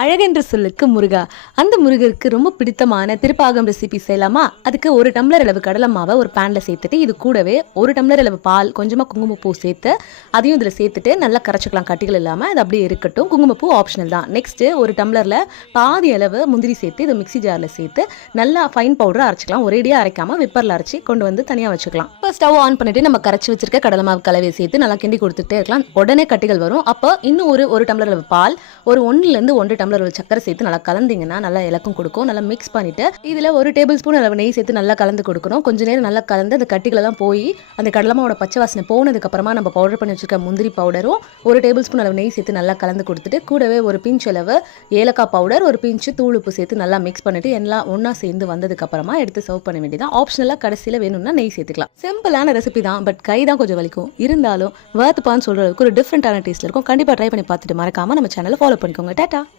அழகென்ற சொல்லுக்கு முருகா. அந்த முருகருக்கு ரொம்ப பிடித்தமான திருப்பாகம் ரெசிபி செய்யலாமா? அதுக்கு 1 டம்ளர் அளவு கடலை மாவை ஒரு பேனில் சேர்த்துட்டு, இது கூடவே 1 டம்ளர் அளவு பால், கொஞ்சமாக குங்குமப்பூ சேர்த்து அதையும் இதில் சேர்த்துட்டு நல்லா கரைச்சிக்கலாம், கட்டிகள் இல்லாமல். அது அப்படியே இருக்கட்டும். குங்குமப்பூ ஆப்ஷனல் தான். நெக்ஸ்ட்டு 1 டம்ளரில் பாதி அளவு முந்திரி சேர்த்து இதை மிக்ஸி ஜாரில் சேர்த்து நல்லா ஃபைன் பவுடரை அரைச்சிக்கலாம். ஒரேடியாக அரைக்காமல் விப்பரில் அரைச்சி கொண்டு வந்து தனியாக வச்சுக்கலாம். இப்போ ஸ்டவ் ஆன் பண்ணிவிட்டு நம்ம கரைச்சி வச்சிருக்க கடலை மாவு கலவையை சேர்த்து நல்லா கிண்டி கொடுத்துட்டே இருக்கலாம். உடனே கட்டிகள் வரும். அப்போ இன்னும் ஒரு டம்ளர் அளவு பால், ஒரு 1லேருந்து 1 டம்ளர் சக்கரை சேர்த்து நல்லா கலந்தீங்கன்னா நல்லா இலக்கம் கொடுக்கும். நல்லா மிக்ஸ் பண்ணிட்டு இதில் 1 டேபிள் ஸ்பூன் அளவு நெய் சேர்த்து நல்லா கலந்து கொடுக்கணும். கொஞ்ச நேரம் நல்லா கலந்து அந்த கட்டிகளெல்லாம் போய் அந்த கடலமாவோட பச்சை வாசனை போனதுக்கு அப்புறமா நம்ம பவுடர் பண்ணி வச்சிருக்க முந்திரி பவுடரும் 1 டேபிள் ஸ்பூன் அளவு நெய் சேர்த்து நல்லா கலந்து கொடுத்துட்டு, கூடவே ஒரு பிஞ்ச் அளவு ஏலக்காய் பவுடர், ஒரு பிஞ்சு தூள் உப்பு சேர்த்து நல்லா மிக்ஸ் பண்ணிட்டு எல்லாம் ஒன்றா சேர்ந்து வந்ததுக்கு அப்புறமா எடுத்து சர்வ் பண்ண வேண்டியதான். ஆப்ஷனலாக கடைசியில் வேணும்னா நெய் சேர்த்துக்கலாம். சிம்பிளான ரெசிபி தான், பட் கை தான் கொஞ்சம் வலிக்கும். இருந்தாலும் வர்த்துப்பான்னு சொல்றதுக்கு ஒரு டிஃப்ரெண்டான டேஸ்ட்ல இருக்கும். கண்டிப்பாக ட்ரை பண்ணி பார்த்துட்டு மறக்காம நம்ம சேனலை ஃபாலோ பண்ணிக்கோங்க. டாடா.